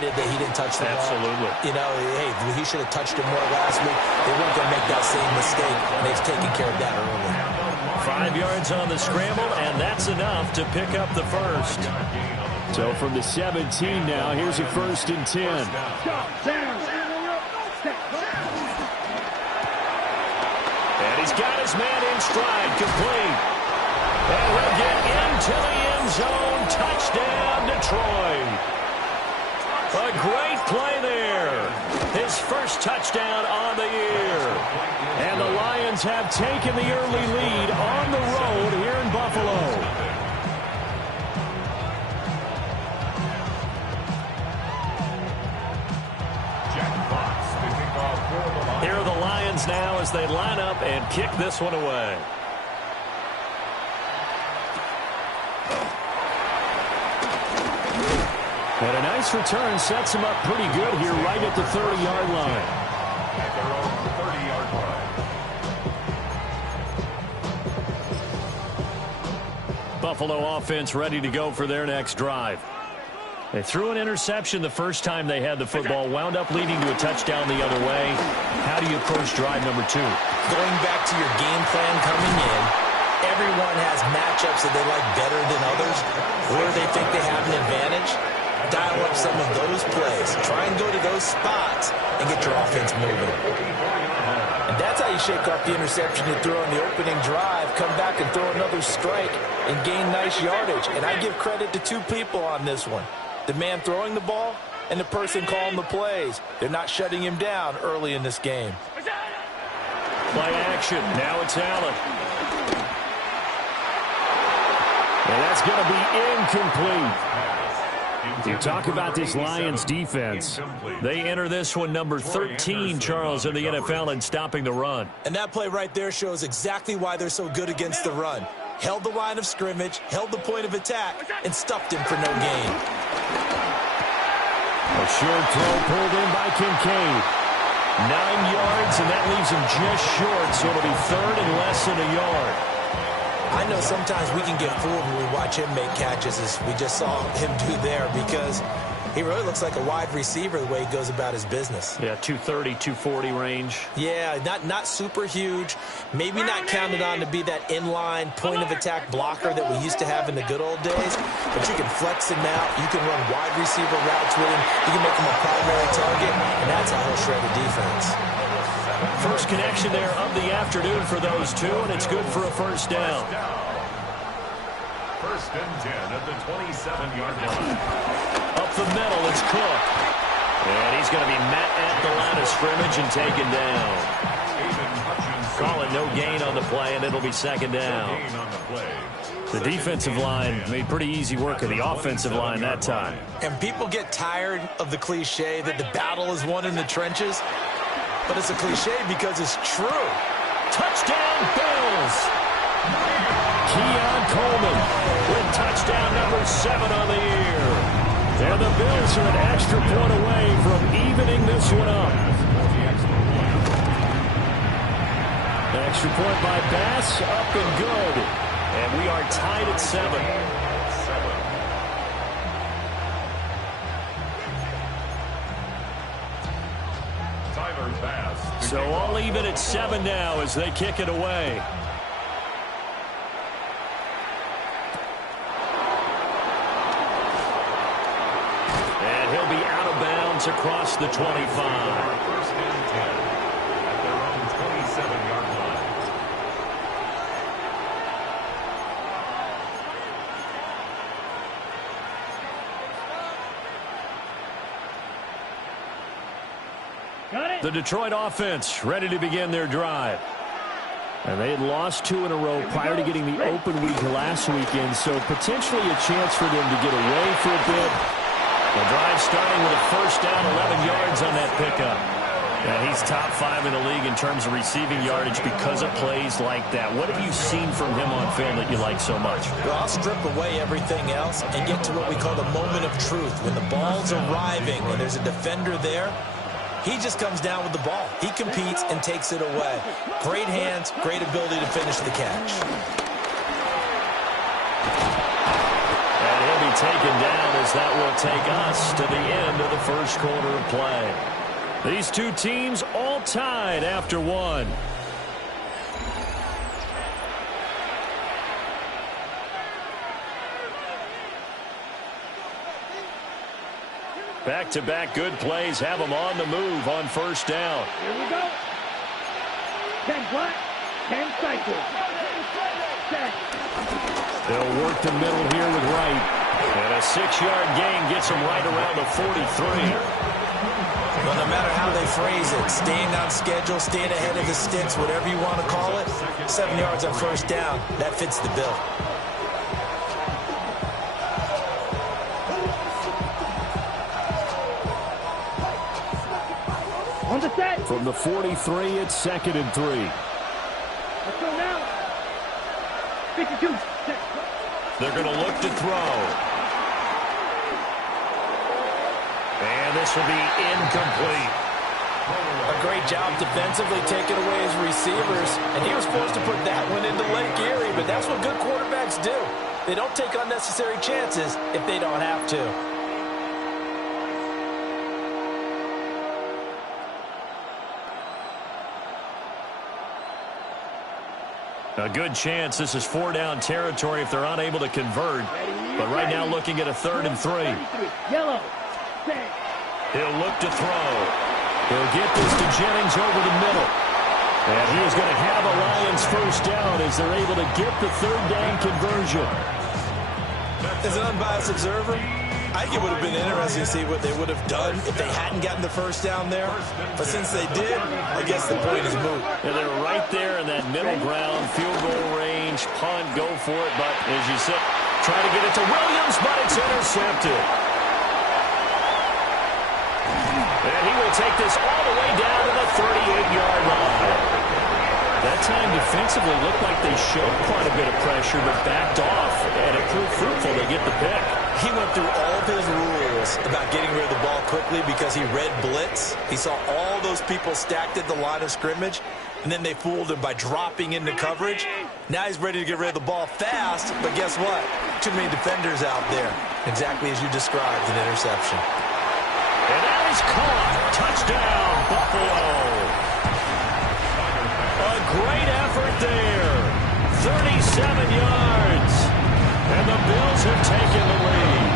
excited that he didn't touch the ball. Absolutely. You know, hey, he should have touched it more last week. They weren't going to make that same mistake, and they've taken care of that early. 5 yards on the scramble, and that's enough to pick up the first. So from the 17 now, here's a 1st and 10. And he's got his man in stride, complete. And he'll get into the end zone. Touchdown, Detroit. A great play there. His first touchdown on the year. And the Lions have taken the early lead on the road here in Buffalo. Here are the Lions now as they line up and kick this one away. And a nice return sets him up pretty good here right at the 30-yard line. At their own 30-yard line. Buffalo offense ready to go for their next drive. They threw an interception the first time they had the football, wound up leading to a touchdown the other way. How do you approach drive number 2? Going back to your game plan coming in, everyone has matchups that they like better than others, where they think they have an advantage. Dial up some of those plays. Try and go to those spots and get your offense moving. And that's how you shake off the interception you threw on the opening drive, come back and throw another strike and gain nice yardage. And I give credit to 2 people on this one. The man throwing the ball and the person calling the plays. They're not shutting him down early in this game. Play action. Now it's Allen. And that's going to be incomplete. You talk about this Lions defense. They enter this one number 13, Charles, in the NFL in stopping the run. And that play right there shows exactly why they're so good against the run. Held the line of scrimmage, held the point of attack, and stuffed him for no gain. A short throw pulled in by Kincaid. 9 yards, and that leaves him just short, so it'll be 3rd and less than a yard. I know sometimes we can get fooled when we watch him make catches, as we just saw him do there, because he really looks like a wide receiver the way he goes about his business. Yeah, 230, 240 range. Yeah, not super huge. Maybe not counted on to be that inline point-of-attack blocker that we used to have in the good old days, but you can flex him out. You can run wide receiver routes with him. You can make him a primary target, and that's how he'll shred a defense. First connection there of the afternoon for those 2, and it's good for a first down. 1st and 10 at the 27-yard line. Up the middle, it's Cook. And he's going to be met at the line of scrimmage and taken down. Calling no gain on the play, and it'll be 2nd down. The defensive line made pretty easy work of the offensive line that time. And people get tired of the cliche that the battle is won in the trenches. But it's a cliche because it's true. Touchdown, Bills! Keon Coleman with touchdown number 7 on the year. And the Bills are an extra point away from evening this one up. An extra point by Bass, up and good. And we are tied at 7. So all even at 7 now as they kick it away. And he'll be out of bounds across the 25. 1st and 10 at their own 27-yard line. The Detroit offense ready to begin their drive. And they had lost 2 in a row prior to getting the open week last weekend, so potentially a chance for them to get away for a bit. The drive starting with a first down, 11 yards on that pickup. And he's top 5 in the league in terms of receiving yardage because of plays like that. What have you seen from him on film that you like so much? Well, I'll strip away everything else and get to what we call the moment of truth. When the ball's arriving and there's a defender there, he just comes down with the ball. He competes and takes it away. Great hands, great ability to finish the catch. And he'll be taken down as that will take us to the end of the first quarter of play. These two teams all tied after one. Back-to-back good plays have them on the move on first down. Here we go. 10 black, 10 cycles. They'll work the middle here with Wright. And a 6-yard gain gets them right around the 43. Well, no matter how they phrase it, staying on schedule, staying ahead of the sticks, whatever you want to call it, 7 yards on first down, that fits the bill. On the set. From the 43, it's 2nd and 3. Let's go now. 52. They're going to look to throw. And this will be incomplete. A great job defensively taking away his receivers, and he was forced to put that one into Lake Erie, but that's what good quarterbacks do. They don't take unnecessary chances if they don't have to. A good chance this is 4-down territory if they're unable to convert. But right now looking at a 3rd and 3. Yellow. He'll look to throw. He'll get this to Jennings over the middle. And he's going to have a Lions first down as they're able to get the 3rd down conversion. As an unbiased observer, I think it would have been interesting to see what they would have done if they hadn't gotten the first down there. But since they did, I guess the point is moot. And they're right there in that middle ground, field goal range, punt, go for it. But as you said, try to get it to Williams, but it's intercepted. And he will take this all the way down to the 38-yard line. That time defensively looked like they showed quite a bit of pressure, but backed off, and it proved fruitful to get the pick. He went through all of his rules about getting rid of the ball quickly because he read blitz. He saw all those people stacked at the line of scrimmage, and then they fooled him by dropping into coverage. Now he's ready to get rid of the ball fast, but guess what? Too many defenders out there. Exactly as you described, an interception. And that is caught. Touchdown, Buffalo. A great effort there. 37 yards. And the Bills have taken the lead.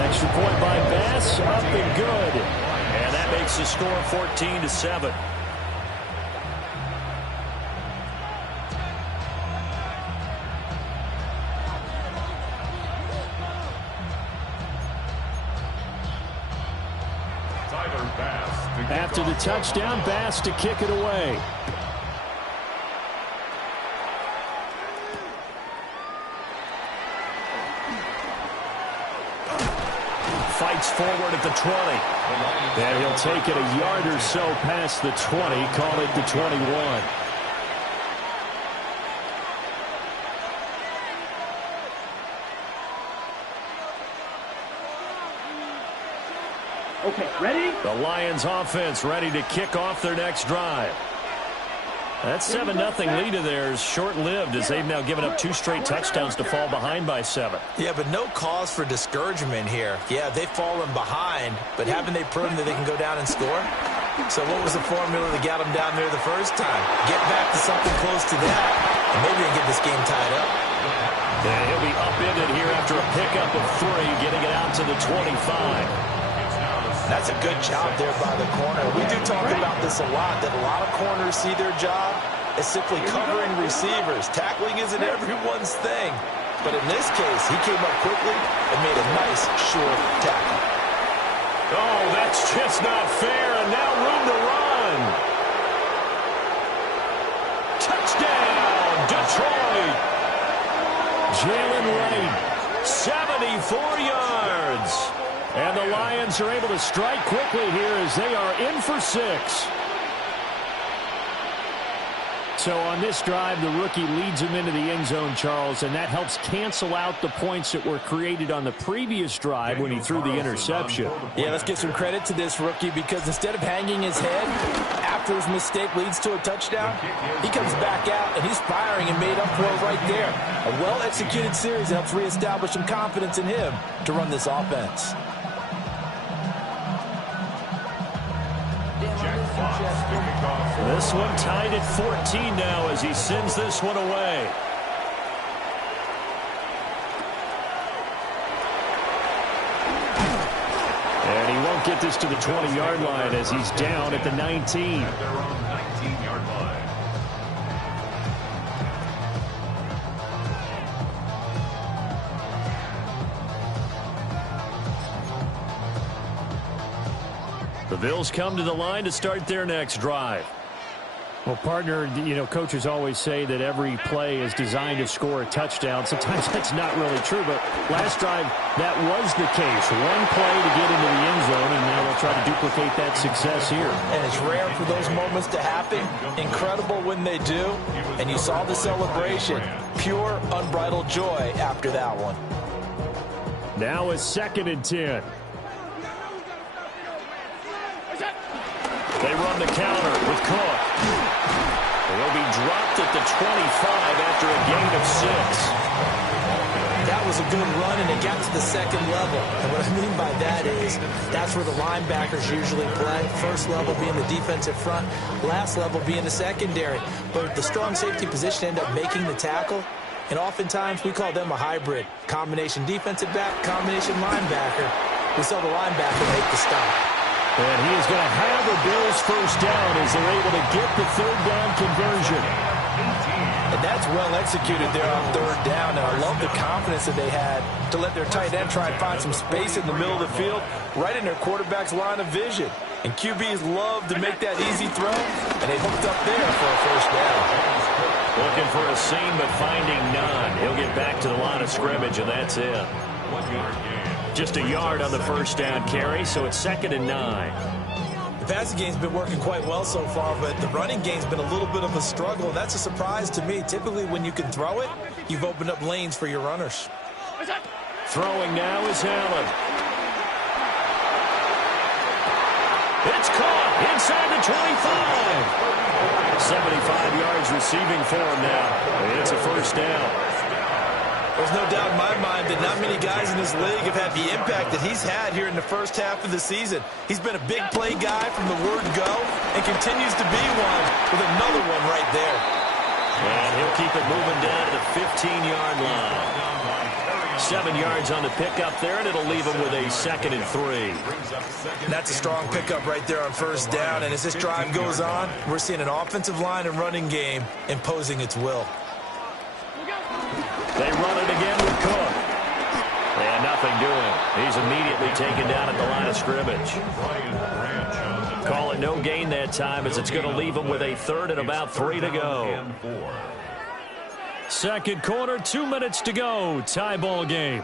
Extra point by Bass, up and good. And that makes the score 14-7. After the touchdown, Bass to kick it away. Fights forward at the 20. And he'll take it a yard or so past the 20, call it the 21. Okay, ready? The Lions offense ready to kick off their next drive. That 7-0 lead of theirs short-lived as they've now given up 2 straight touchdowns to fall behind by 7. Yeah, but no cause for discouragement here. Yeah, they've fallen behind, but haven't they proven that they can go down and score? So what was the formula that got them down there the first time? Get back to something close to that, and maybe they can get this game tied up. And he'll be upended here after a pickup of 3, getting it out to the 25. That's a good job there by the corner. We do talk about this a lot, that a lot of corners see their job as simply covering receivers. Tackling isn't everyone's thing. But in this case, he came up quickly and made a nice, short tackle. Oh, that's just not fair, and now room to run. Touchdown, Detroit. Jalen Wright, 74 yards. And the Lions are able to strike quickly here as they are in for 6. So on this drive, the rookie leads him into the end zone, Charles, and that helps cancel out the points that were created on the previous drive when he threw the interception. Yeah, let's give some credit to this rookie because instead of hanging his head after after his mistake leads to a touchdown, he comes back out, and he's firing and made up for it right there. A well-executed series helps reestablish some confidence in him to run this offense. This one tied at 14 now as he sends this one away. And he won't get this to the 20-yard line as he's down at the 19. At their own 19-yard line. The Bills come to the line to start their next drive. Well, partner, you know, coaches always say that every play is designed to score a touchdown. Sometimes that's not really true, but last drive, that was the case. One play to get into the end zone, and now they'll try to duplicate that success here. And it's rare for those moments to happen. Incredible when they do. And you saw the celebration. Pure, unbridled joy after that one. Now is 2nd and 10. They run the counter with Cook. They'll be dropped at the 25 after a gain of 6. That was a good run, and it got to the second level. And what I mean by that is that's where the linebackers usually play. First level being the defensive front, last level being the secondary. But the strong safety position ended up making the tackle. And oftentimes we call them a hybrid. Combination defensive back, combination linebacker. We saw the linebacker make the stop. And he is going to have a Bills first down as they're able to get the 3rd down conversion. And that's well executed there on 3rd down. And I love the confidence that they had to let their tight end try and find some space in the middle of the field, right in their quarterback's line of vision. And QBs love to make that easy throw, and they hooked up there for a first down. Looking for a seam, but finding none. He'll get back to the line of scrimmage, and that's it. 1 yard gain. Just a yard on the first down carry, so it's 2nd and 9. The passing game's been working quite well so far, but the running game's been a little bit of a struggle, and that's a surprise to me. Typically, when you can throw it, you've opened up lanes for your runners. Throwing now is Allen. It's caught inside the 25. 75 yards receiving for him now. It's a first down. There's no doubt in my mind that not many guys in this league have had the impact that he's had here in the first half of the season. He's been a big play guy from the word go and continues to be one with another one right there. And he'll keep it moving down to the 15-yard line. 7 yards on the pickup there, and it'll leave him with a 2nd and 3. And that's a strong pickup right there on first down. And as this drive goes on, we're seeing an offensive line and running game imposing its will. They run it again with Cook. And nothing doing. He's immediately taken down at the line of scrimmage. Call it no gain that time as it's going to leave him with a 3rd and about 3 to go. Second quarter, 2 minutes to go. Tie ball game.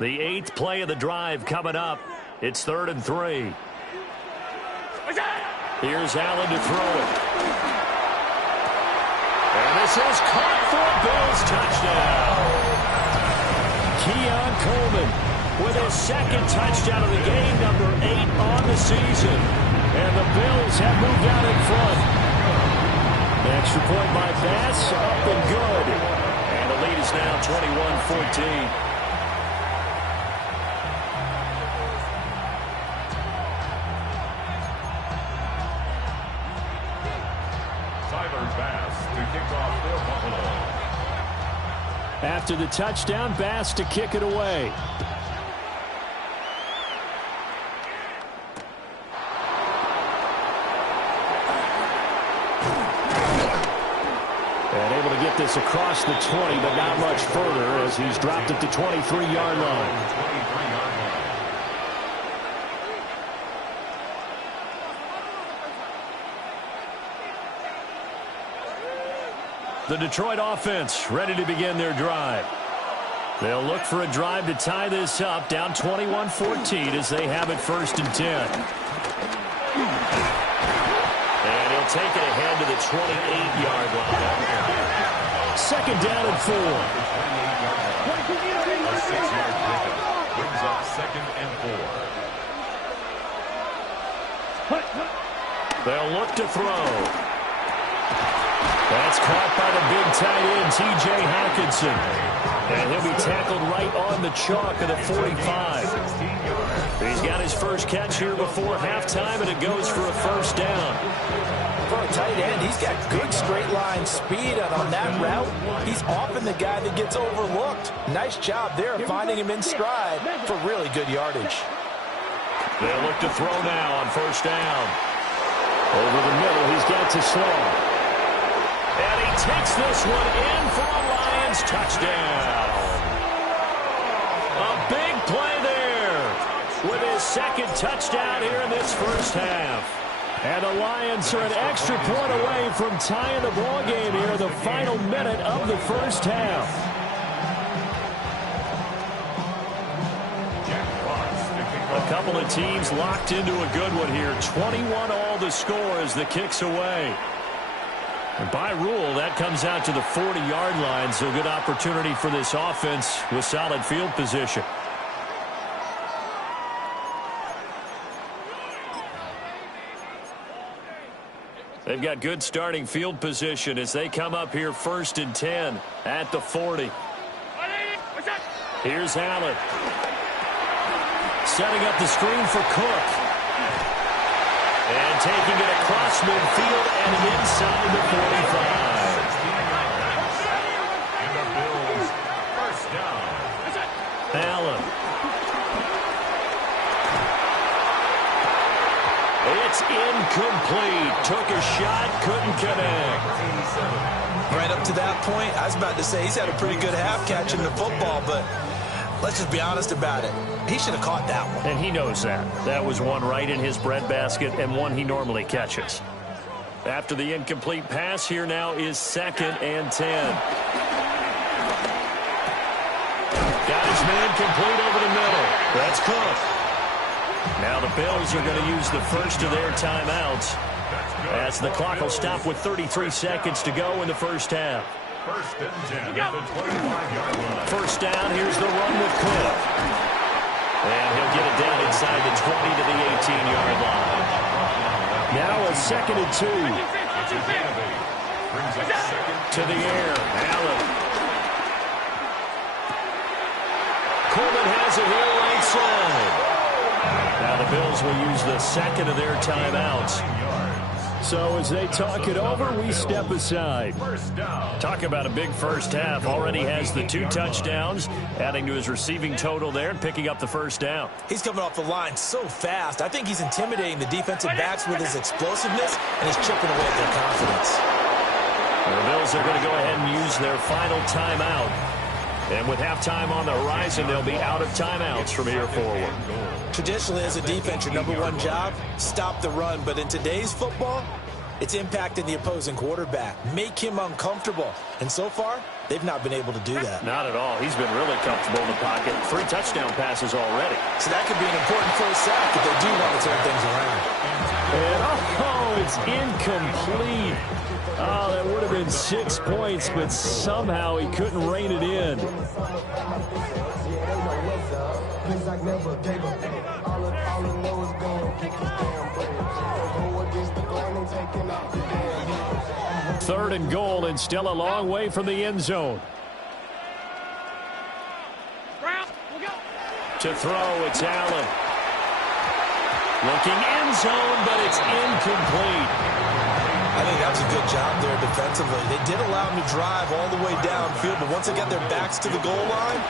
The 8th play of the drive coming up. It's 3rd and 3. Here's Allen to throw it. And this is caught for a Bills touchdown. Keon Coleman with his 2nd touchdown of the game, number 8 on the season. And the Bills have moved out in front. The extra point by Bass, up and good. And the lead is now 21-14. After the touchdown, Bass to kick it away. And able to get this across the 20, but not much further as he's dropped at the 23-yard line. The Detroit offense ready to begin their drive. They'll look for a drive to tie this up, down 21-14 as they have it 1st and 10. And he'll take it ahead to the 28-yard line. 2nd down and 4. A 6-yard pickup brings up 2nd and 4. They'll look to throw. That's caught by the big tight end, T.J. Hockenson. And he'll be tackled right on the chalk of the 45. He's got his first catch here before halftime, and it goes for a first down. For a tight end, he's got good straight line speed, and on that route, he's often the guy that gets overlooked. Nice job there finding him in stride for really good yardage. They'll look to throw now on first down. Over the middle, he's got to slow. And he takes this one in for a Lions touchdown. A big play there with his second touchdown here in this first half. And the Lions are an extra point away from tying the ball game here in the final minute of the first half. A couple of teams locked into a good one here. 21 all the score as the kick's away. And by rule, that comes out to the 40-yard line, so good opportunity for this offense with solid field position. They've got good starting field position as they come up here 1st and 10 at the 40. Here's Allen. Setting up the screen for Cook. And taking it across midfield and inside the 45. And the Bills, first down. Allen. It's incomplete. Took a shot, couldn't connect. Right up to that point, I was about to say he's had a pretty good half catching the football, but let's just be honest about it. He should have caught that one. And he knows that. That was one right in his breadbasket and one he normally catches. After the incomplete pass, here now is 2nd and 10. Got his man complete over the middle. That's Cook. Now the Bills are going to use the first of their timeouts as the clock will stop with 33 seconds to go in the first half. 1st and 10 at the 25-yard line. First down, here's the run with Cook. And he'll get it down inside the 20 to the 18-yard line. Now a 2nd and 2. Brings up 2nd to the air. Allen. Coleman has it here right side. Now the Bills will use the 2nd of their timeouts. So as they talk it over, we step aside. Talk about a big first half. Already has the 2 touchdowns, adding to his receiving total there and picking up the first down. He's coming off the line so fast. I think he's intimidating the defensive backs with his explosiveness, and he's chipping away at their confidence. The Bills are going to go ahead and use their final timeout. And with halftime on the horizon, they'll be out of timeouts from here forward. Traditionally, as a defense, your #1 job, stop the run. But in today's football, it's impacting the opposing quarterback. Make him uncomfortable. And so far, they've not been able to do that. Not at all. He's been really comfortable in the pocket. 3 touchdown passes already. So that could be an important first sack if they do want to turn things around. And, it's incomplete. Oh, that would have been 6 points, but somehow he couldn't rein it in. Third and goal, and still a long way from the end zone. To throw, it's Allen. Looking end zone, but it's incomplete. I think that's a good job there defensively. They did allow him to drive all the way downfield, but once they got their backs to the goal line,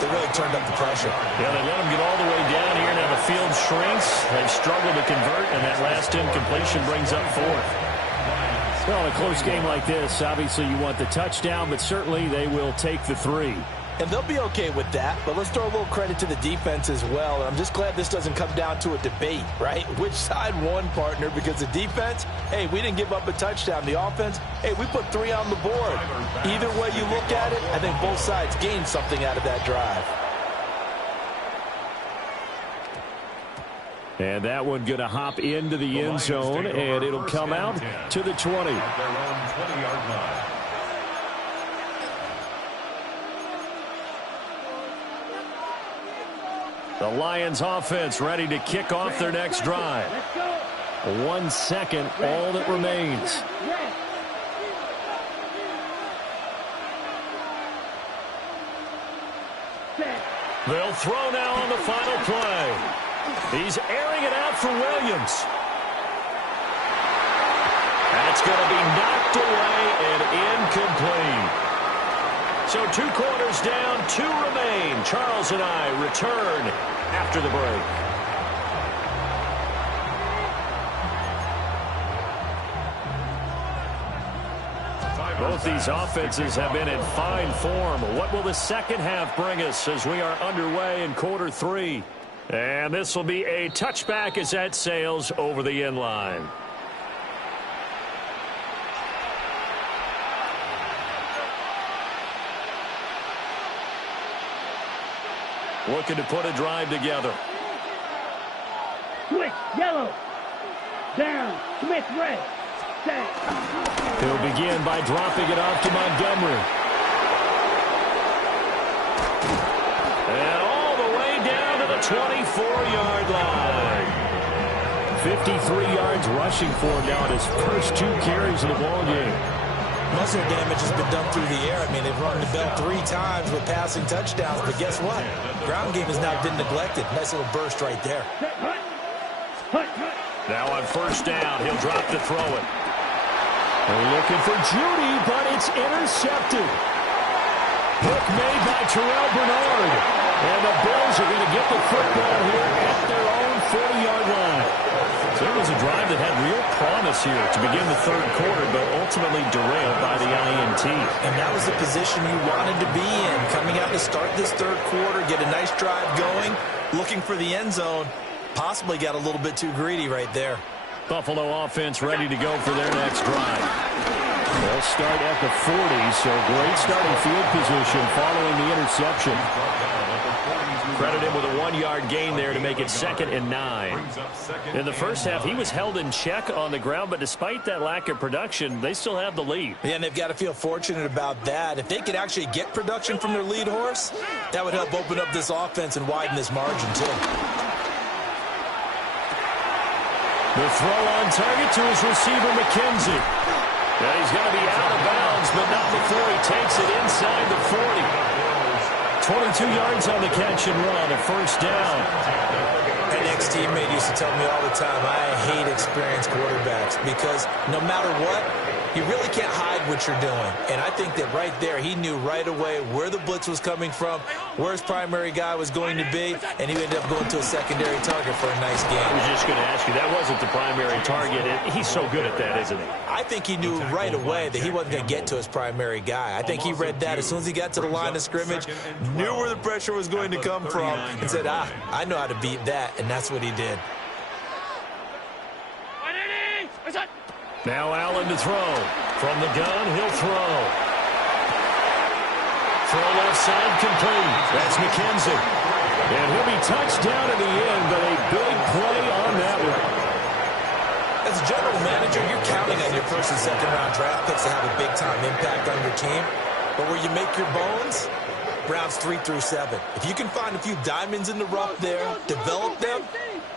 they really turned up the pressure. Yeah, they let him get all the way down here. Now the field shrinks. They've struggled to convert, and that last incompletion brings up 4th. Well, in a close game like this, obviously you want the touchdown, but certainly they will take the 3. And they'll be okay with that, but let's throw a little credit to the defense as well. And I'm just glad this doesn't come down to a debate, right? Which side won, partner? Because the defense, hey, we didn't give up a touchdown. The offense, hey, we put 3 on the board. Either way you look at it, I think both sides gained something out of that drive. And that one going to hop into the end zone, and it'll come out to the 20. At their own 20-yard line. The Lions offense ready to kick off their next drive. 1 second, all that remains. They'll throw now on the final play. He's airing it out for Williams. And it's going to be knocked away and incomplete. So 2 quarters down, 2 remain. Charles and I return after the break. Both these offenses have been in fine form. What will the second half bring us as we are underway in quarter 3? And this will be a touchback as that sails over the end line. Looking to put a drive together. Switch, yellow. Down, Smith, red. Set. He'll begin by dropping it off to Montgomery. And all the way down to the 24-yard line. 53 yards rushing for him now in his first 2 carries of the ball game. Muscle damage has been done through the air. I mean, they've rung the bell 3 times with passing touchdowns, but guess what? Ground game has not been neglected. Nice little burst right there. Now on first down, he'll drop to throw it. They're looking for Judy, but it's intercepted. Hook made by Terrell Bernard. And the Bills are going to get the football here at their own 40-yard line. So it was a drive that had real promise here to begin the 3rd quarter, but ultimately derailed by the INT. And that was the position you wanted to be in. Coming out to start this 3rd quarter, get a nice drive going, looking for the end zone. Possibly got a little bit too greedy right there. Buffalo offense ready to go for their next drive. They'll start at the 40, so great starting field position following the interception. Credit him with a 1-yard gain there to make it 2nd and 9. In the first half, he was held in check on the ground, but despite that lack of production, they still have the lead. Yeah, and they've got to feel fortunate about that. If they could actually get production from their lead horse, that would help open up this offense and widen this margin, too. The throw on target to his receiver, McKenzie. And he's going to be out of bounds, but not before he takes it inside the 40. 22 yards on the catch and run, a first down. An ex-teammate used to tell me all the time, I hate experienced quarterbacks because no matter what, you really can't hide what you're doing. And I think that right there, he knew right away where the blitz was coming from, where his primary guy was going to be, and he ended up going to a secondary target for a nice game. I was just going to ask you, that wasn't the primary target. He's so good at that, isn't he? I think he knew right away that he wasn't going to get to his primary guy. I think he read that as soon as he got to the line of scrimmage, knew where the pressure was going to come from, and said, I know how to beat that, and that's what he did. Now Allen to throw. From the gun, he'll throw. Throw left side complete. That's McKenzie. And he'll be touched down in the end, but a big play on that one. As a general manager, you're counting on your first and second round draft picks to have a big-time impact on your team. But where you make your bones, rounds 3 through 7. If you can find a few diamonds in the rough there, develop them,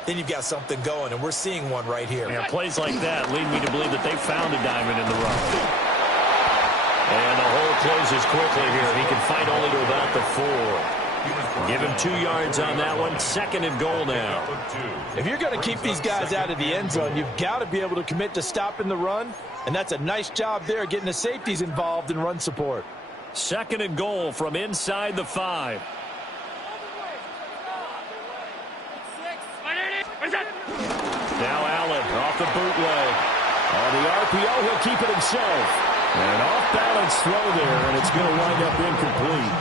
then you've got something going, and we're seeing one right here. Yeah, plays like that lead me to believe that they found a diamond in the rough. And the hole closes quickly here. He can fight only to about the 4. Give him 2 yards on that one. 2nd and goal now. If you're going to keep these guys out of the end zone, you've got to be able to commit to stopping the run, and that's a nice job there getting the safeties involved in run support. 2nd and goal from inside the 5. Now Allen off the bootleg. On the RPO, he'll keep it himself. And off-balance throw there, and it's going to wind up incomplete.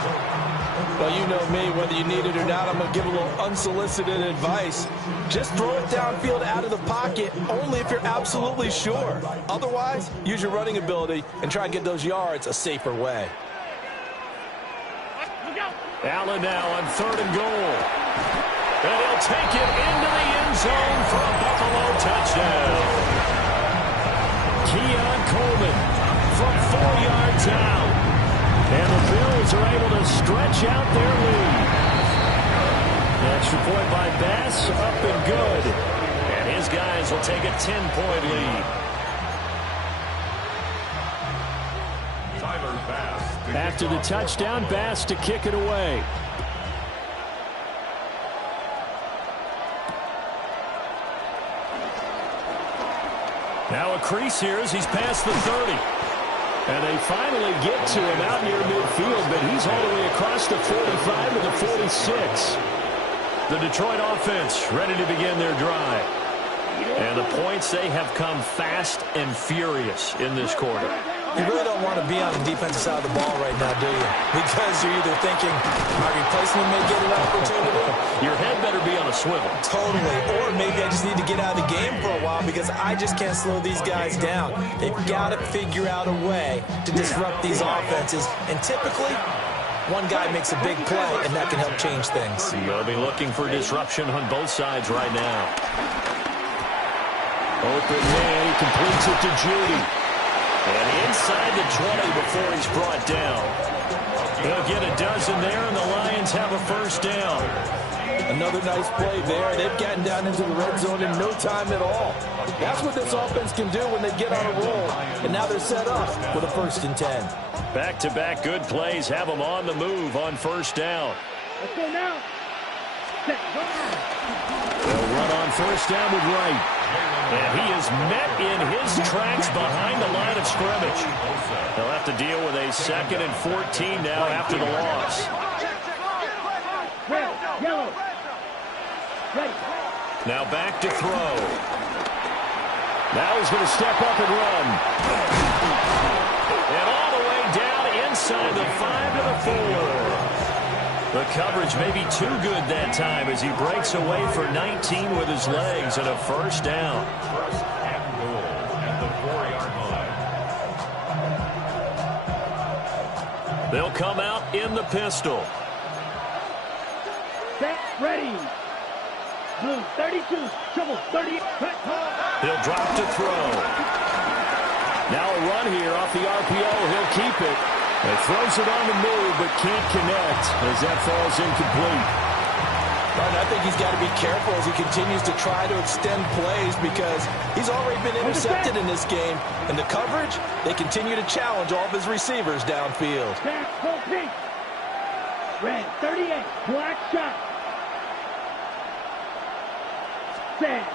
Well, you know me, whether you need it or not, I'm going to give a little unsolicited advice. Just throw it downfield out of the pocket, only if you're absolutely sure. Otherwise, use your running ability and try and get those yards a safer way. Allen now on 3rd and goal. And he'll take it into the end zone for a Buffalo touchdown. Keon Coleman from 4 yards out. And the Bills are able to stretch out their lead. Extra point by Bass, up and good. And his guys will take a 10-point lead. Tyler Bass. After the touchdown, Bass to kick it away. Now a crease here as he's past the 30. And they finally get to him out near midfield, but he's all the way across the 45 to the 46. The Detroit offense ready to begin their drive. And the points, they have come fast and furious in this quarter. You really don't want to be on the defensive side of the ball right now, do you? Because you're either thinking my replacement may get an opportunity. Your head better be on a swivel. Totally. Or maybe I just need to get out of the game for a while because I just can't slow these guys down. They've got to figure out a way to disrupt these offenses. And typically, one guy makes a big play, and that can help change things. You'll be looking for disruption on both sides right now. Open man, he completes it to Judy. And inside the 20 before he's brought down. He'll get a dozen there, and the Lions have a first down. Another nice play there. They've gotten down into the red zone in no time at all. That's what this offense can do when they get on a roll. And now they're set up with a 1st and 10. Back-to-back good plays have them on the move on first down. Let's go now. Set, go. They'll run on first down with Wright. And he is met in his tracks behind the line of scrimmage. They'll have to deal with a 2nd and 14 now after the loss. Red, yellow. Ready. Now back to throw. Now he's going to step up and run. And all the way down inside the 5 to the 4. The coverage may be too good that time as he breaks away for 19 with his legs and a first down. First and goal at the 4-yard line. They'll come out in the pistol. Set, ready. Blue, 32. Triple, 30. He'll drop to throw. Now a run here off the RPO. He'll keep it. He throws it on the move, but can't connect as that falls incomplete. I think he's got to be careful as he continues to try to extend plays because he's already been intercepted in this game. And the coverage, they continue to challenge all of his receivers downfield. Back, full pink. Red, 38. Black shot. Set.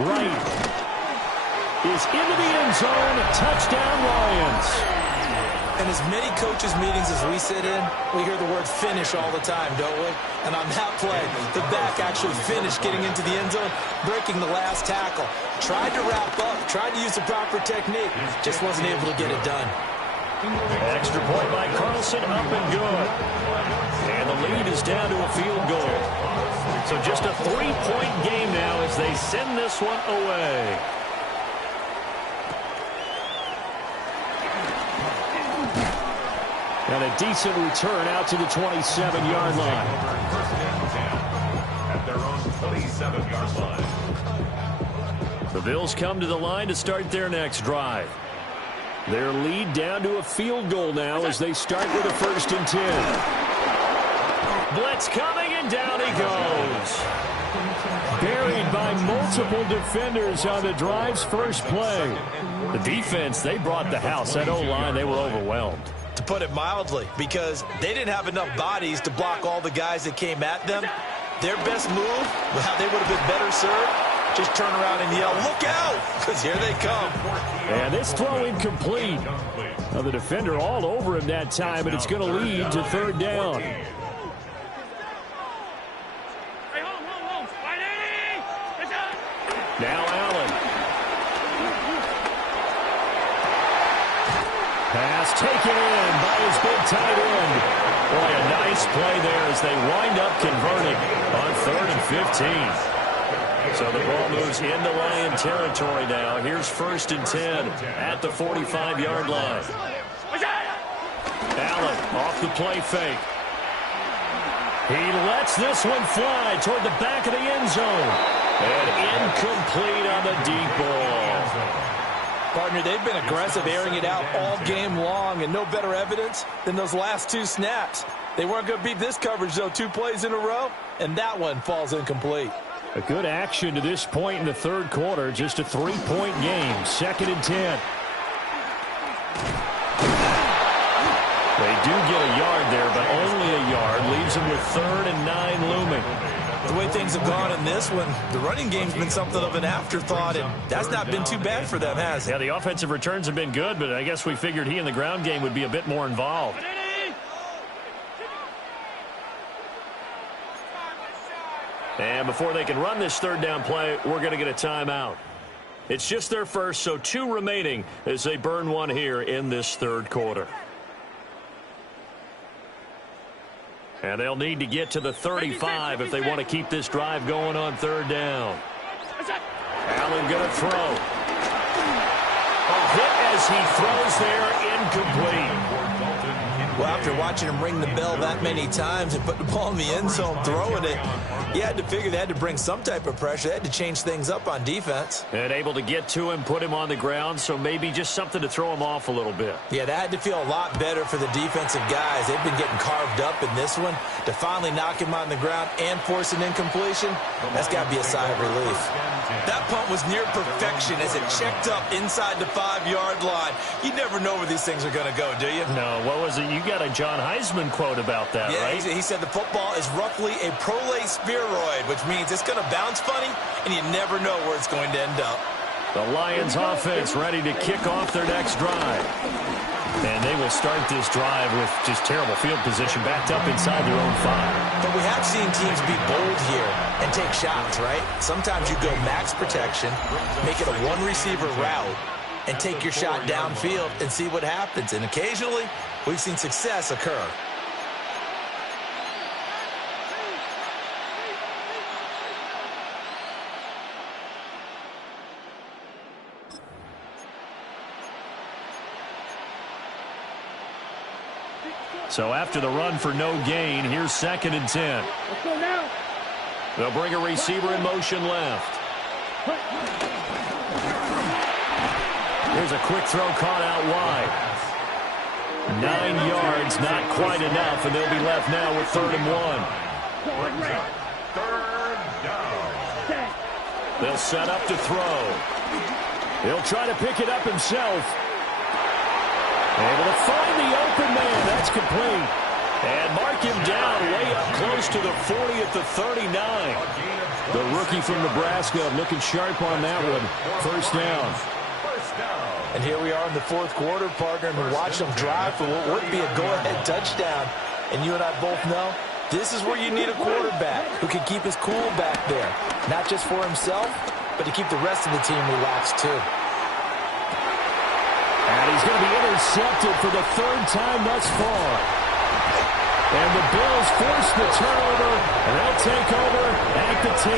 Wright is into the end zone. Touchdown, Lions. In as many coaches' meetings as we sit in, we hear the word finish all the time, don't we? And on that play, the back actually finished getting into the end zone, breaking the last tackle. Tried to wrap up, tried to use the proper technique, just wasn't able to get it done. Extra point by Carlson, up and good. And the lead is down to a field goal. So just a 3-point game now as they send this one away. And a decent return out to the 27-yard line. First and 10 at their own 27-yard line. The Bills come to the line to start their next drive. Their lead down to a field goal now as they start with a 1st and 10. Blitz coming, and down he goes. Buried by multiple defenders on the drive's first play. The defense, they brought the house. That O-line, they were overwhelmed. To put it mildly, because they didn't have enough bodies to block all the guys that came at them. Their best move, well, they would have been better served. Just turn around and yell, look out, because here they come. And this throw incomplete. Now the defender all over him that time, and it's going to lead to 3rd down. Now Allen. Pass taken in by his big tight end. Boy, a nice play there as they wind up converting on 3rd and 15. So the ball moves into Lion territory now. Here's 1st and 10 at the 45-yard line. Allen off the play fake. He lets this one fly toward the back of the end zone. And incomplete on the deep ball. Partner, they've been aggressive, airing it out all game long, and no better evidence than those last 2 snaps. They weren't going to beat this coverage, though. 2 plays in a row, and that one falls incomplete. A good action to this point in the third quarter. Just a 3-point game. 2nd and 10. They do get a yard there, but only a yard. Leaves them with 3rd and 9 looming. The way things have gone in this one, the running game's been something of an afterthought, and that's not been too bad for them, has it? Yeah, the offensive returns have been good, but I guess we figured he in the ground game would be a bit more involved. And before they can run this 3rd down play, we're going to get a timeout. It's just their first, so 2 remaining as they burn one here in this 3rd quarter. And they'll need to get to the 35 if they want to keep this drive going on 3rd down. Allen going to throw. A hit as he throws there, incomplete. Well, after watching him ring the bell that many times and put the ball in the end zone, throwing it, you had to figure they had to bring some type of pressure. They had to change things up on defense. And able to get to him, put him on the ground, so maybe just something to throw him off a little bit. Yeah, that had to feel a lot better for the defensive guys. They've been getting carved up in this one. To finally knock him on the ground and force an incompletion, that's got to be a sigh of relief. That punt was near perfection as it checked up inside the 5-yard line. You never know where these things are going to go, do you? No, what was it? You got a John Heisman quote about that, right? Yeah, he said the football is roughly a prolate spheroid, which means it's going to bounce funny, and you never know where it's going to end up. The Lions offense ready to kick off their next drive. And they will start this drive with just terrible field position backed up inside their own 5. But we have seen teams be bold here and take shots, right? Sometimes you go max protection, make it a 1-receiver route, and take your shot downfield and see what happens. And occasionally, we've seen success occur. So after the run for no gain, here's 2nd and 10. Let's go now. They'll bring a receiver in motion left. Here's a quick throw caught out wide. 9 yards, not quite enough, and they'll be left now with 3rd and 1. 3rd down. They'll set up to throw. He'll try to pick it up himself. Able to find the open man. That's complete. And mark him down way up close to the 40 at the 39. The rookie from Nebraska looking sharp on that one. 1st down. And here we are in the 4th quarter, partner, and we watch them drive for what would be a go-ahead touchdown. And you and I both know this is where you need a quarterback who can keep his cool back there. Not just for himself, but to keep the rest of the team relaxed too. And he's going to be intercepted for the 3rd time thus far. And the Bills force the turnover, and they'll take over at the 10.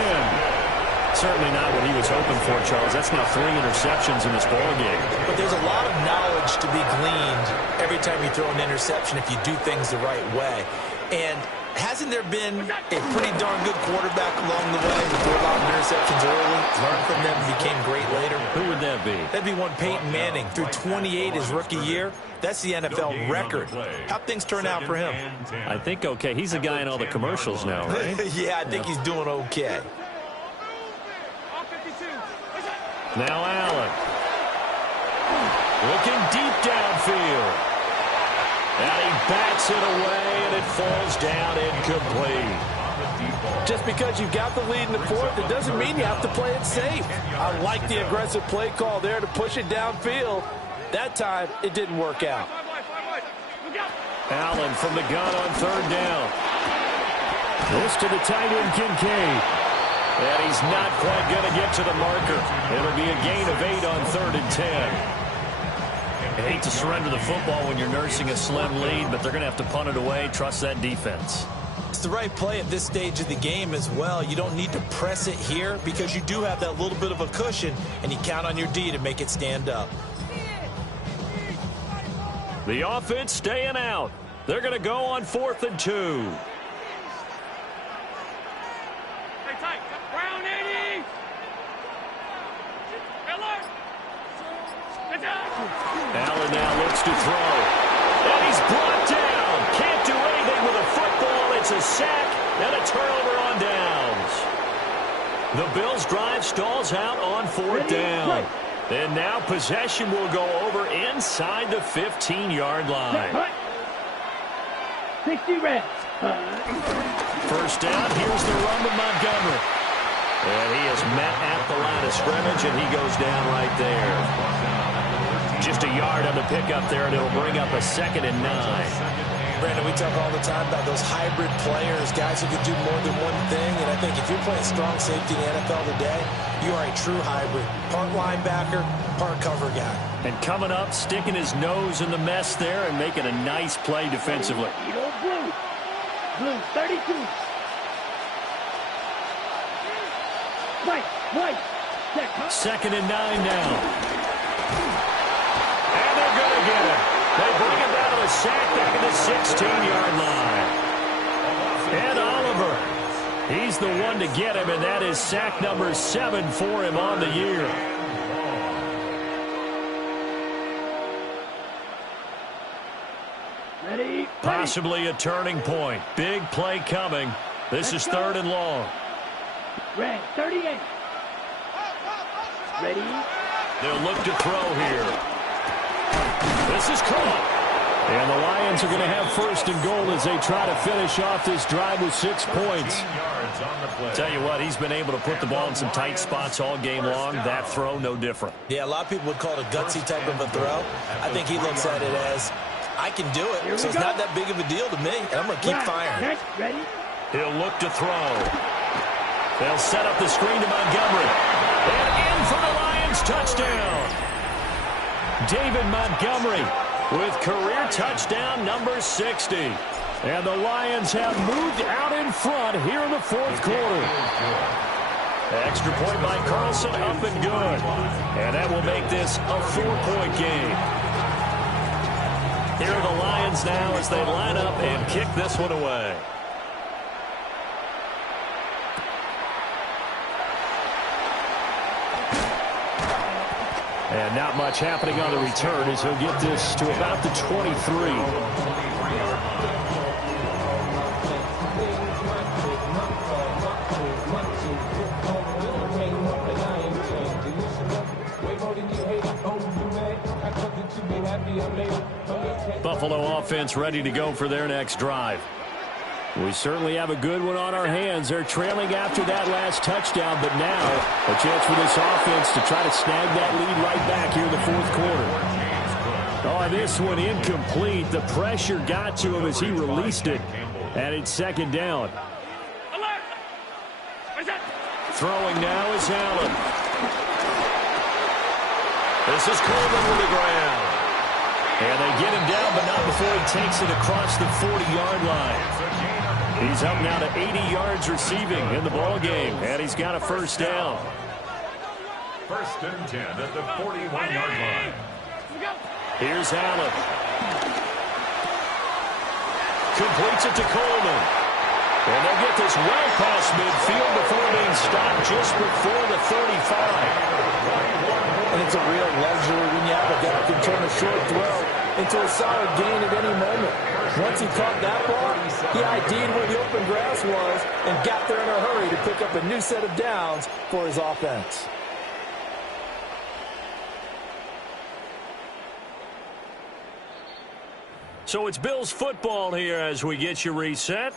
Certainly not what he was hoping for, Charles. That's now 3 interceptions in this ballgame. But there's a lot of knowledge to be gleaned every time you throw an interception if you do things the right way. And hasn't there been a pretty darn good quarterback along the way who threw a lot of interceptions early, learned from them, and became great later? Who would that be? That'd be one Peyton Manning. Through 28 his rookie year. That's the NFL record. How'd things turn out for him? I think okay. He's a guy in all the commercials now, right? Yeah, I think he's doing okay. Now Allen. Looking deep downfield. And he bats it away, and it falls down incomplete. Just because you've got the lead in the 4th, it doesn't mean you have to play it safe. I like the aggressive play call there to push it downfield. That time, it didn't work out. Allen from the gun on 3rd down. This to the tight end, Kincaid. And he's not quite going to get to the marker. It'll be a gain of 8 on 3rd and 10. I hate to surrender the football when you're nursing a slim lead, but they're going to have to punt it away. Trust that defense. It's the right play at this stage of the game as well. You don't need to press it here because you do have that little bit of a cushion, and you count on your D to make it stand up. The offense staying out. They're going to go on 4th and 2. Allen now looks to throw. And he's brought down. Can't do anything with a Bills drive stalls out on 4th down. And now possession will go over inside the 15-yard line. 60 reps. First down, here's the run to Montgomery. And he is met at the line of scrimmage, and he goes down right there. Just a yard on the pickup there, and it'll bring up a 2nd and 9. Brandon, we talk all the time about those hybrid players, guys who can do more than one thing. And I think if you're playing strong safety in the NFL today, you are a true hybrid. Part linebacker, part cover guy. And coming up, sticking his nose in the mess there and making a nice play defensively. Blue. Blue, 32. White. 2nd and 9 now. And they're going to get him. They bring him down to a sack back at the 16-yard line. And Oliver, he's the one to get him, and that is sack number 7 for him on the year. Ready. Possibly a turning point. Big play coming. This is 3rd and long. Red, 38. Ready. They'll look to throw here. This is caught. And the Lions are going to have 1st and goal as they try to finish off this drive with 6 points. Tell you what, he's been able to put the ball in some tight spots all game long. That throw, no different. Yeah, a lot of people would call it a gutsy type of a throw. I think he looks at it as, I can do it, so it's not that big of a deal to me, and I'm going to keep firing. Ready. He'll look to throw. They'll set up the screen to Montgomery. And in for the Lions touchdown. David Montgomery with career touchdown number 60. And the Lions have moved out in front here in the 4th quarter. Extra point by Carlson, up and good. And that will make this a 4-point game. Here are the Lions now as they line up and kick this one away. And not much happening on the return as he'll get this to about the 23. Buffalo offense ready to go for their next drive. We certainly have a good one on our hands. They're trailing after that last touchdown, but now a chance for this offense to try to snag that lead right back here in the 4th quarter. Oh, this one incomplete. The pressure got to him as he released it, and it's 2nd down. Throwing now is Allen. This is Coleman with the ground. And they get him down, but not before he takes it across the 40-yard line. He's up now to 80 yards receiving in the ball game, and he's got a 1st down. 1st and 10 at the 41-yard line. Here's Allen. Completes it to Coleman. And they'll get this well past midfield before being stopped just before the 35. And it's a real luxury when you have a guy who can turn a short throw into a solid gain at any moment. Once he caught that ball, he ID'd where the open grass was and got there in a hurry to pick up a new set of downs for his offense. So it's Bills football here as we get you reset.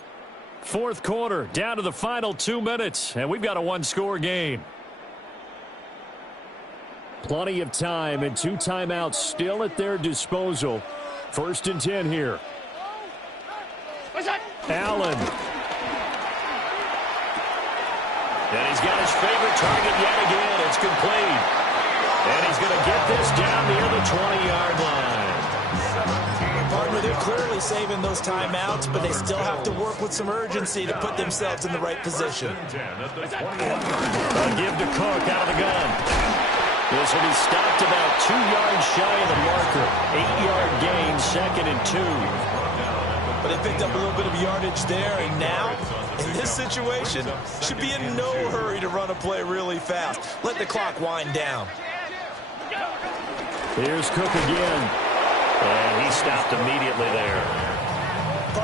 4th quarter, down to the final 2 minutes, and we've got a 1-score game. Plenty of time and 2 timeouts still at their disposal. 1st and 10 here. Allen. And he's got his favorite target yet again. It's complete. And he's going to get this down near the 20-yard line. Partner, they're clearly saving those timeouts, but they still have to work with some urgency to put themselves in the right position. A give to Cook out of the gun. This will be stopped about 2 yards shy of the marker. 8-yard gain, 2nd and 2. But they picked up a little bit of yardage there, and now, in this situation, should be in no hurry to run a play really fast. Let the clock wind down. Here's Cook again. And he stopped immediately there.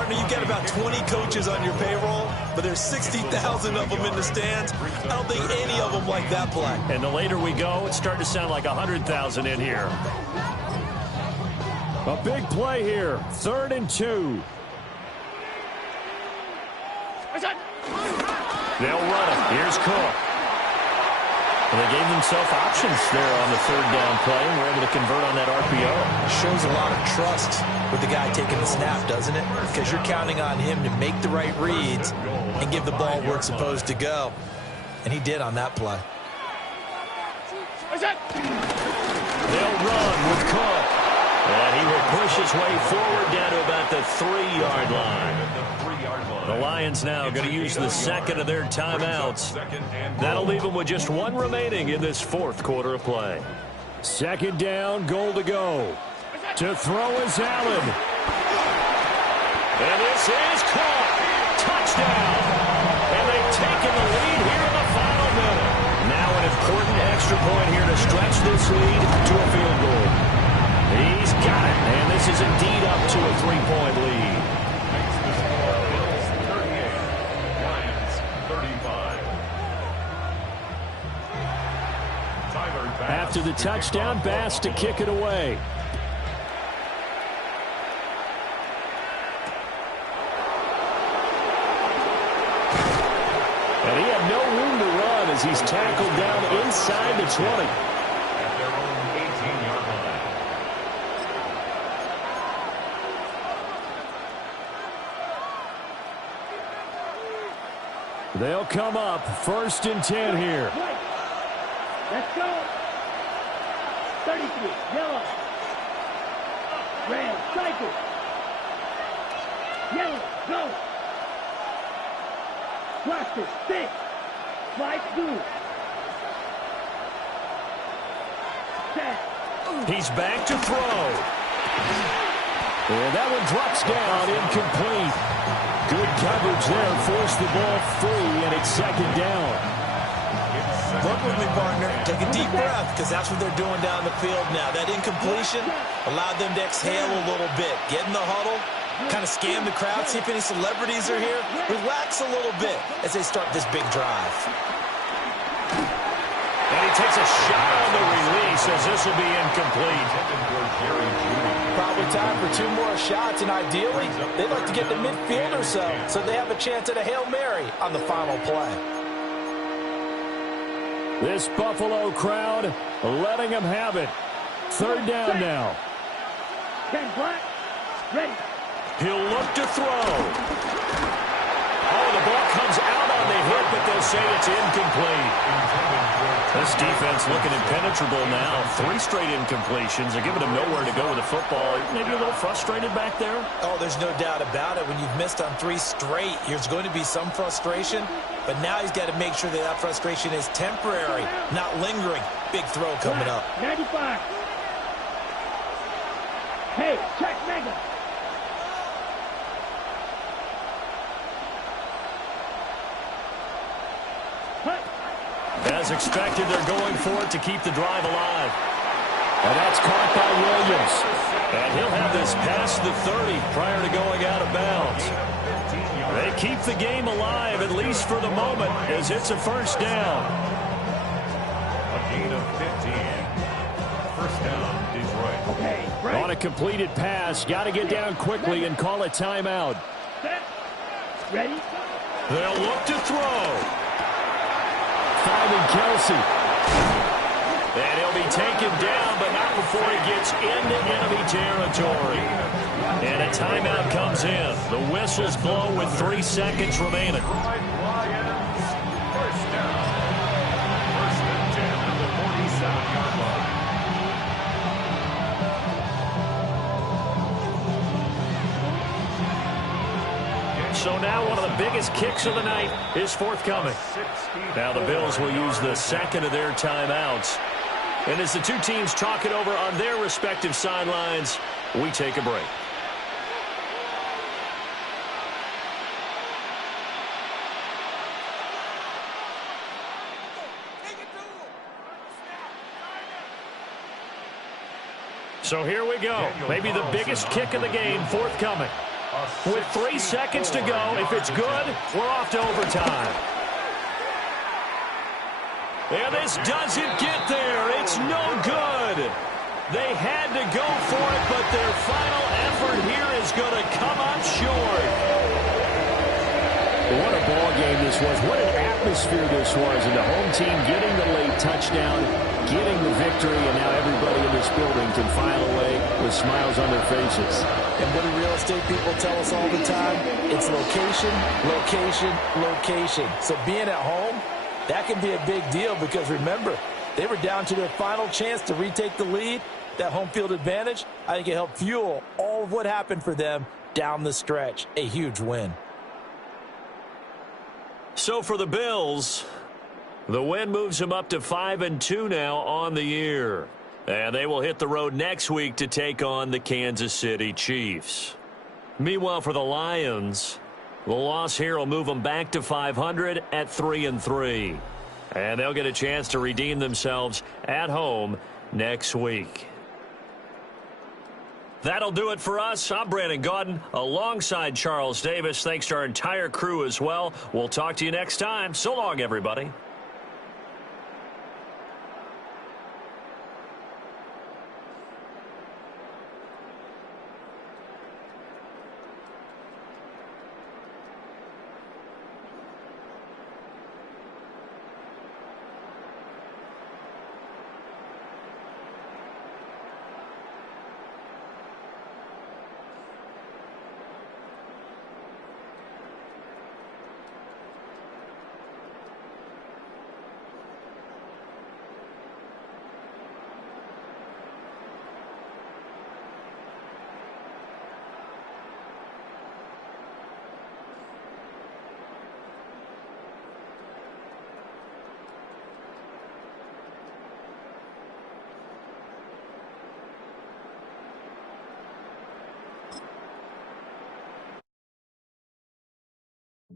Partner, you've got about 20 coaches on your payroll, but there's 60,000 of them in the stands. I don't think any of them like that play. And the later we go, it's starting to sound like 100,000 in here. A big play here. 3rd and 2. They'll run it. Here's Cook. And they gave themselves options there on the 3rd down play, and were able to convert on that RPO. Shows a lot of trust with the guy taking the snap, doesn't it? Because you're counting on him to make the right reads and give the ball where it's supposed to go. And he did on that play. They'll run with Cook. And he will push his way forward down to about the 3-yard line. The Lions now going to use the 2nd of their timeouts. That'll leave them with just 1 remaining in this 4th quarter of play. 2nd down, goal to go. To throw is Allen. And this is caught. Touchdown. And they've taken the lead here in the final minute. Now an important extra point here to stretch this lead to a field goal. He's got it. And this is indeed up to a 3-point lead. After the touchdown, Bass to kick it away. And he had no room to run as he's tackled down inside the 20. At their own 18-yard line. They'll come up 1st and 10 here. Let's go. 33, yellow. Red, cycle. Yellow, go. Blaster, 6. Slide through. Set. He's back to throw. And that one drops down, incomplete. Good coverage there, forced the ball free, and it's 2nd down. Look with me, partner. Take a deep breath, because that's what they're doing down the field now. That incompletion allowed them to exhale a little bit. Get in the huddle, kind of scan the crowd, see if any celebrities are here. Relax a little bit as they start this big drive. And he takes a shot on the release as this will be incomplete. Probably time for 2 more shots, and ideally, they'd like to get to midfield or so they have a chance at a Hail Mary on the final play. This Buffalo crowd letting them have it. 3rd down now. 10 black. Ready. He'll look to throw. Oh, the ball comes out on the hit, but they'll say it's incomplete. This defense looking impenetrable now. 3 straight incompletions. They're giving him nowhere to go with the football. Maybe a little frustrated back there? Oh, there's no doubt about it. When you've missed on 3 straight, there's going to be some frustration. But now he's got to make sure that frustration is temporary, not lingering. Big throw coming up. 95. Hey, check mega. As expected, they're going for it to keep the drive alive. And that's caught by Williams. And he'll have this past the 30 prior to going out of bounds. They keep the game alive, at least for the moment, as it's a 1st down. A gain of 15. 1st down, Detroit. Okay, right. On a completed pass, got to get down quickly and call a timeout. Set. Ready. They'll look to throw. Finding Kelsey. And he'll be taken down, but not before he gets into enemy territory. And a timeout comes in. The whistles blow with 3 seconds remaining. Lions, 1st down. 1st and 10 at the 47-yard line. So now one of the biggest kicks of the night is forthcoming. Now the Bills will use the 2nd of their timeouts. And as the 2 teams talk it over on their respective sidelines, we take a break. So here we go. Maybe the biggest kick of the game forthcoming. With 3 seconds to go, if it's good, we're off to overtime. And this doesn't get there. It's no good. They had to go for it, but their final effort here is going to come up short. What a ball game this was. What an atmosphere this was. And the home team getting the late touchdown, getting the victory, and now everybody in this building can file away with smiles on their faces. And what do real estate people tell us all the time? It's location, location, location. So being at home, that can be a big deal because, remember, they were down to their final chance to retake the lead. That home field advantage, I think it helped fuel all of what happened for them down the stretch. A huge win. So for the Bills, the win moves them up to 5-2 now on the year. And they will hit the road next week to take on the Kansas City Chiefs. Meanwhile, for the Lions, the loss here will move them back to 500 at 3-3. And they'll get a chance to redeem themselves at home next week. That'll do it for us. I'm Brandon Gaudin alongside Charles Davis. Thanks to our entire crew as well. We'll talk to you next time. So long, everybody.